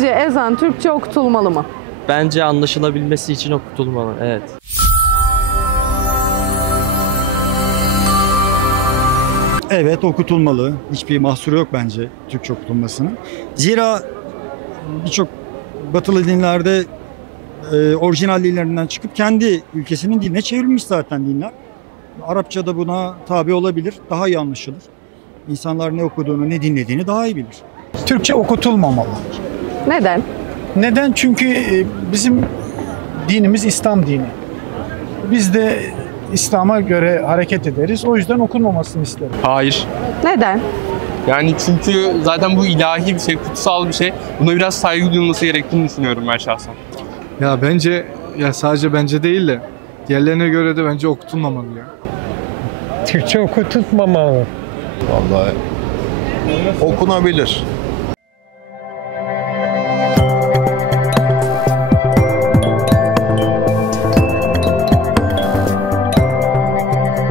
Sizce ezan Türkçe okutulmalı mı? Bence anlaşılabilmesi için okutulmalı. Evet. Evet, okutulmalı. Hiçbir mahsuru yok bence Türkçe okutulmasının. Zira birçok batılı dinlerde orijinal dillerinden çıkıp kendi ülkesinin diline çevrilmiş zaten dinler. Arapça da buna tabi olabilir, daha iyi anlaşılır. İnsanlar ne okuduğunu, ne dinlediğini daha iyi bilir. Türkçe okutulmamalı. Neden? Neden? Çünkü bizim dinimiz İslam dini. Biz de İslam'a göre hareket ederiz. O yüzden okunmamasını isterim. Hayır. Neden? Yani çünkü zaten bu ilahi bir şey, kutsal bir şey. Buna biraz saygı duyulması gerektiğini düşünüyorum ben şahsen. Ya bence, ya sadece bence değil de diğerlerine göre de bence okutulmamalı ya. Türkçe okutulmamalı. Vallahi okunabilir.